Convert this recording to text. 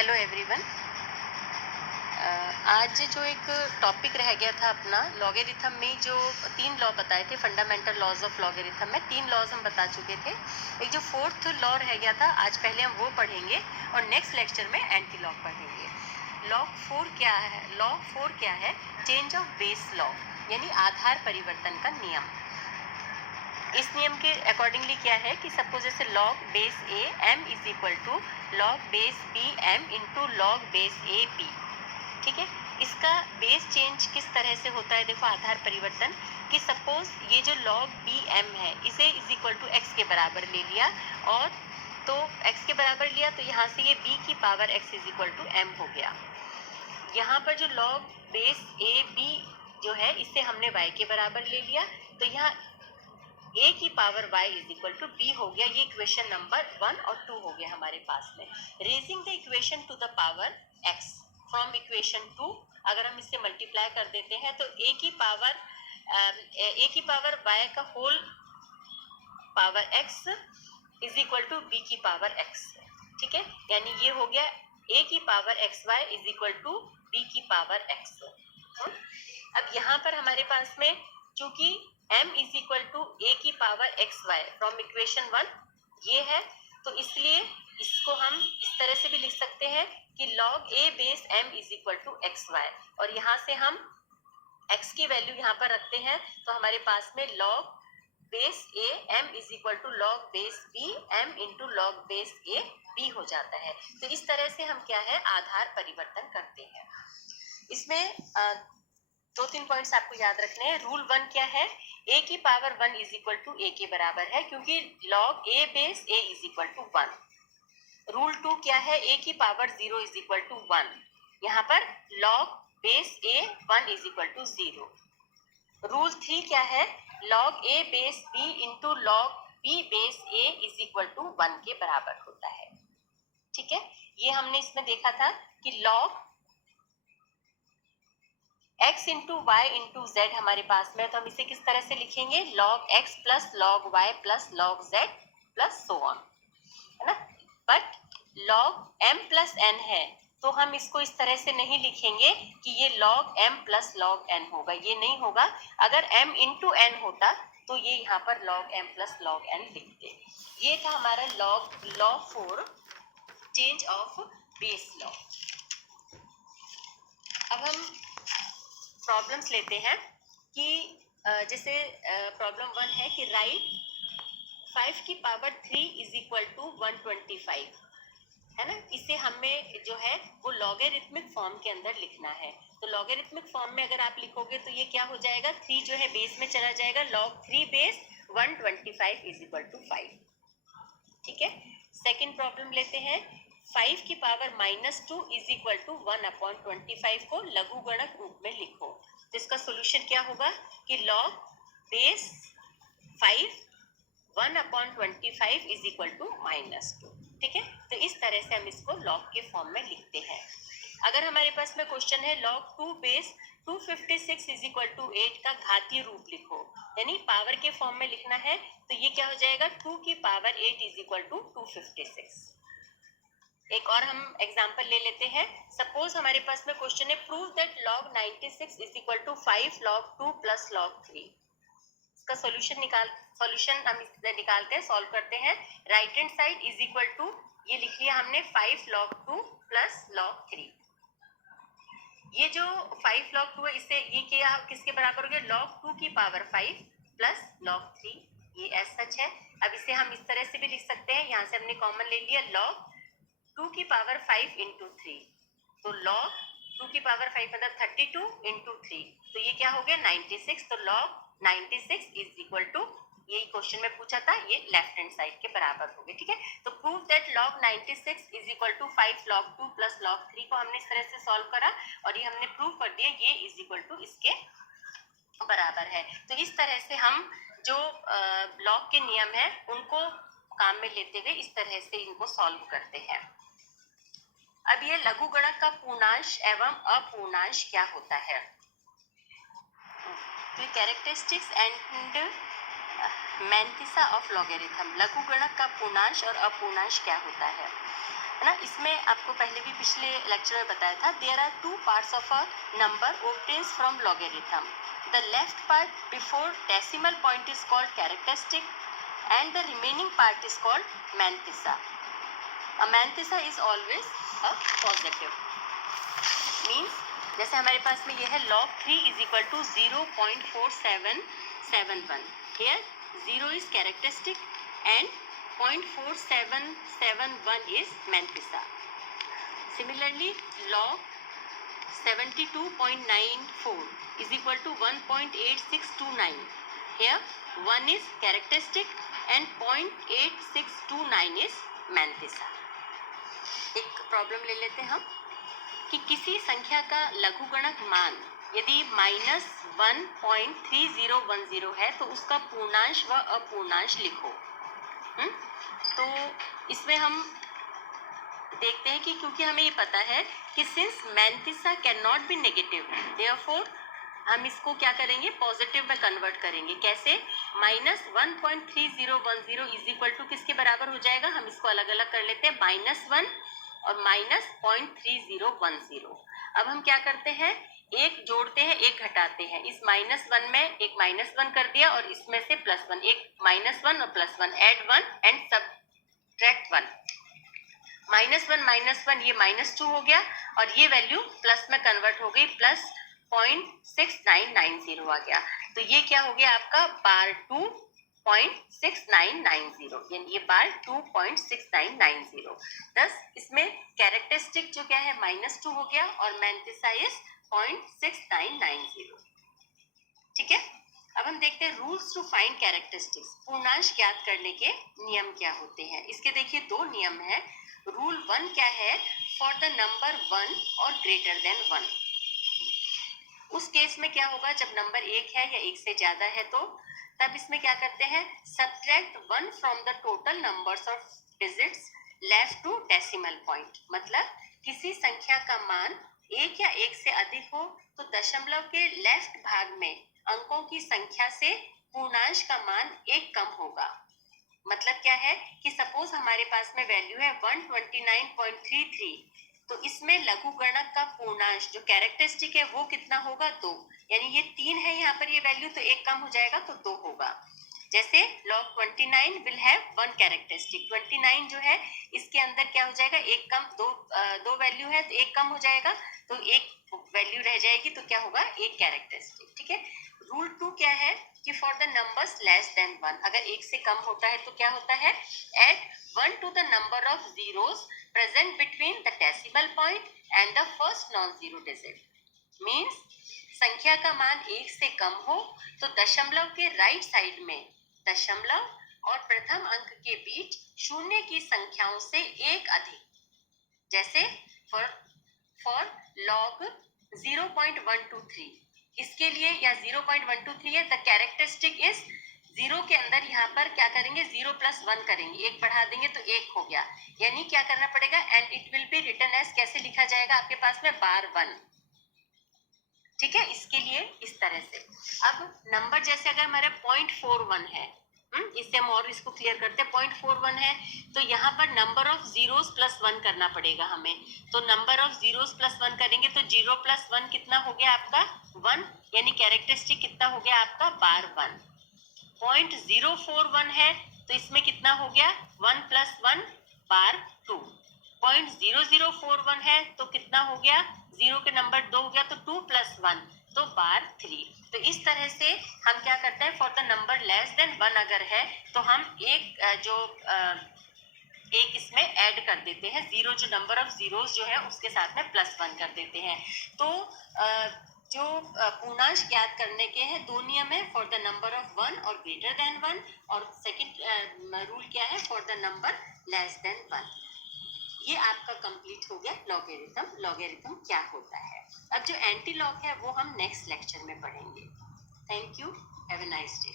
Hello everyone. आज जो एक टॉपिक रह गया था अपना लॉगरिथम में, जो तीन लॉ बताए थे, फंडामेंटल लॉज ऑफ लॉगरिथम में तीन लॉज हम बता चुके थे। एक जो फोर्थ लॉ रह गया था, आज पहले हम वो पढ़ेंगे और नेक्स्ट लेक्चर में एंटी लॉग पढ़ेंगे। लॉ फोर क्या है? चेंज ऑफ बेस लॉ, यानी आधार परिवर्तन का नियम। इस नियम के अकॉर्डिंगली क्या है कि सपोज जैसे log base A M is equal to log base B M into log base A B. ठीक है, इसका बेस चेंज किस तरह से होता है? देखो, आधार परिवर्तन कि सपोज ये जो लॉग बी एम है, इसे इज इक्वल टू एक्स के बराबर ले लिया, और तो एक्स के बराबर लिया तो यहाँ से ये बी की power X is equal to M हो गया। यहाँ पर जो लॉग बेस ए बी जो है, इसे हमने y के बराबर ले लिया, तो यहाँ a की power y is equal to b हो गया। ये इक्वेशन नंबर 1 और 2 हो गया हमारे पास में। Raising the equation two the power x from equation 2, अगर हम इससे मल्टीप्लाई कर देते हैं तो a की पावर y का whole power x is equal to b की पावर x। ठीक है, यानी ये हो गया a की power xy is equal to b की पावर x। अब यहाँ पर हमारे पास में चूंकि m is equal to a की पावर xy फ्रॉम इक्वेशन 1 ये है, तो इसलिए इसको हम इस तरह से भी लिख सकते हैं कि log a base m is equal to xy, और यहाँ से हम x की वैल्यू यहाँ पर रखते हैं, तो हमारे पास में log base a m is equal to log base b m into log base a b हो जाता है। तो इस तरह से हम क्या है, आधार परिवर्तन करते हैं। इसमें दो तीन पॉइंट्स आपको याद रखने हैं। रूल 1 क्या है? a की power 1 is equal to a के बराबर है, क्योंकि log a base a is equal to 1। Rule 2 क्या है? a की पावर 0 इज इक्वल टू 1, यहाँ पर log base a 1 is equal to 0। Rule 3 क्या है? log a base b into log b base a is equal to 1 के बराबर होता है। ठीक है, ये हमने इसमें देखा था कि log x into Y into Z हमारे पास में, तो हम इसे किस तरह से लिखेंगे? log x plus log y plus log z plus so on, है ना। But log m plus n है, तो हम इसको इस तरह से नहीं लिखेंगे कि ये log m plus log n होगा, ये नहीं होगा। अगर m इंटू n होता तो ये यहाँ पर log m plus log n लिखते। ये था हमारा law 4, change of base law. अब हम प्रॉब्लम्स लेते हैं कि जैसे प्रॉब्लम 1 है कि राइट 5 की पावर 3 इज इक्वल टू 125, है ना। इसे हमें जो है वो लॉगरिथमिक फॉर्म के अंदर लिखना है। तो लॉगरिथमिक फॉर्म में अगर आप लिखोगे तो ये क्या हो जाएगा? 3 जो है बेस में चला जाएगा, log 3 base 125 is equal to 5। ठीक है, सेकेंड प्रॉब्लम लेते हैं। 5 की पावर -2 इज इक्वल टू 1/25 को लघुगणक रूप में लिखो। तो इसका सोल्यूशन क्या होगा कि log base 5 1/25 is equal to -2। ठीक है, तो इस तरह से हम इसको log के फॉर्म में लिखते हैं। अगर हमारे पास में क्वेश्चन है log 2 base 256 is equal to 8 का घातीय रूप लिखो, यानी पावर के फॉर्म में लिखना है, तो ये क्या हो जाएगा? 2 की पावर 8 इज इक्वल टू 256। एक और हम एग्जांपल ले लेते हैं। सपोज हमारे पास में क्वेश्चन है prove that log 96 is equal to 5 log 2 plus log 3। इसका सॉल्यूशन हम निकालते हैं, सॉल्व करते हैं। Right hand side is equal to, ये लिख लिया हमने 5 log 2 प्लस log 3। ये जो 5 log 2 है, इससे ये क्या किसके बराबर हो गया? log 2 की पावर 5 प्लस log 3, ये एज सच है। अब इसे हम इस तरह से भी लिख सकते हैं, यहाँ से हमने कॉमन ले लिया log 2 की पावर 5 इंटू 3, तो log 2 की पावर 5 मतलब 32 इंटू 3, तो ये क्या हो गया? 96। तो log 96 इज इक्वल टू, यही क्वेश्चन में पूछा था, ये लेफ्ट हैंड साइड के बराबर हो गए। ठीक है, तो prove that log 96 is equal to 5 log 2 plus log 3 को हमने इस तरह से सॉल्व करा और ये हमने प्रूव कर दिया, ये इज इक्वल टू इसके बराबर है। तो इस तरह से हम जो लॉग के नियम है उनको काम में लेते हुए इस तरह से इनको सॉल्व करते हैं। अब ये लघुगणक का पूर्णांश एवं अपूर्णांश क्या होता है? तो कैरेक्टरिस्टिक्स एंड मैंथिसा ऑफ लॉगरिथम, लघुगणक का पूर्णांश और अपूर्णांश क्या होता है? है ना। इसमें आपको पहले भी पिछले लेक्चर में बताया था, there are two parts of a number obtains from logarithm. The left part before decimal point is called characteristic and the remaining part is called mantissa. A mantissa is always a positive. Means जैसे हमारे पास में ये है log 3 is equal to 0.4771. Here 0 is characteristic and 0.4771 is mantissa. Similarly, log 72.94 is equal to 1.8629. Here 1 is characteristic and 0.8629 is mantissa. एक problem ले लेते हैं हम कि किसी संख्या का लघुगणक मान यदि -1.3010 है तो उसका पूर्णांश व अपूर्णांश लिखो. तो इसमें हम देखते हैं कि क्योंकि हमें ये पता है कि since mantissa can not be negative, therefore हम इसको क्या करेंगे, पॉजिटिव में कन्वर्ट करेंगे. कैसे? -1.3010 इज इक्वल टू किसके बराबर हो जाएगा, हम इसको अलग अलग कर लेते हैं, -1 और -0.3010. अब हम क्या करते हैं, एक जोड़ते हैं एक घटाते हैं. इस -1 में एक -1 कर दिया और इसमें से +1, एक -1 और +1, ऐड 1 एंड सबट्रैक्ट 1. -1 ये -2 हो गया और ये वैल्यू प्लस में कन्वर्ट हो गई, +0.6990 आ गया. तो ये क्या हो गया आपका, बार 2.6990, यानी ये बार 2.6990. दस इसमें कैरेक्टरिस्टिक जो क्या है -2 हो गया और mantissa इज 0.6990. ठीक है. अब हम देखते हैं रूल्स टू फाइंड कैरेक्टरिस्टिक्स. पूर्णांश ज्ञात करने के नियम क्या होते हैं. इसके देखिए दो नियम है. रूल 1 क्या है, फॉर द नंबर 1 और ग्रेटर देन 1. उस केस में क्या होगा, जब नंबर 1 है या 1 से ज्यादा है तो तब इसमें क्या करते हैं, subtract 1 from the total numbers of digits left to decimal point. मतलब किसी संख्या का मान 1 या 1 से अधिक हो तो दशमलव के लेफ्ट भाग में अंकों की संख्या से पूर्णांश का मान 1 कम होगा. मतलब क्या है कि सपोज हमारे पास में वैल्यू है 129.33, तो इसमें लघुगणक का पूर्णांश जो कैरेक्टरिस्टिक है वो कितना होगा, 2. यानी ये 3 है यहाँ पर ये वैल्यू, तो 1 कम हो जाएगा तो 2 होगा. जैसे log 29 विल हैव 1 कैरेक्टरिस्टिक. 29 जो है इसके अंदर क्या हो जाएगा, 1 कम, 2 वैल्यू है तो 1 कम हो जाएगा, तो 1 वैल्यू रह जाएगी, तो क्या होगा, 1 कैरेक्टरिस्टिक. ठीक है. रूल 2 क्या है कि for the numbers less than 1, अगर 1 से कम होता है तो क्या होता है, add 1 to the number of zeros present between the decimal point and the first non zero digit. Means संख्या का मान 1 से कम हो तो दशमलव के राइट साइड में दशमलव और प्रथम अंक के बीच शून्य की संख्याओं से 1 अधिक. जैसे फॉर log 0.123, इसके लिए या 0.123 है, द कैरेक्टरिस्टिक इज 0 के अंदर यहाँ पर क्या करेंगे, 0 + 1 करेंगे, 1 बढ़ा देंगे तो 1 हो गया. यानी क्या करना पड़ेगा, and it will be written as, कैसे लिखा जाएगा आपके पास में, बार 1. ठीक है. इसके लिए इस तरह से. अब नंबर जैसे अगर हमारा 0.41 है, इससे हम और इसको क्लियर करते हैं. 0.41 है तो यहाँ पर नंबर ऑफ जीरोस +1 करना पड़ेगा हमें. तो नंबर ऑफ जीरोस +1 करेंगे तो 0 + 1 कितना हो गया आपका, 1. यानी कैरेक्टरिस्टिक कितना हो गया आपका, बार 1. 0.041 है तो इसमें कितना हो गया, 1 + 1 बार 2. 0.0041 है तो कितना हो गया, 0 के नंबर 2 हो गया तो 2 + 1 तो बार 3. तो इस तरह से हम क्या करते हैं, for the number less than 1 अगर है तो हम एक इसमें ऐड कर देते हैं, 0 जो नंबर ऑफ जीरोस जो है उसके साथ में +1 कर देते हैं. तो जो पूर्णांश ज्ञात करने के हैं 2 नियम है, फॉर द नंबर ऑफ 1 और ग्रेटर देन 1, और सेकंड रूल क्या है, for the number less than 1. ये आपका कंप्लीट हो गया लॉगरिथम. लॉगरिथम क्या होता है. अब जो एंटी लॉग है वो हम नेक्स्ट लेक्चर में पढ़ेंगे. Thank you. Have a nice day.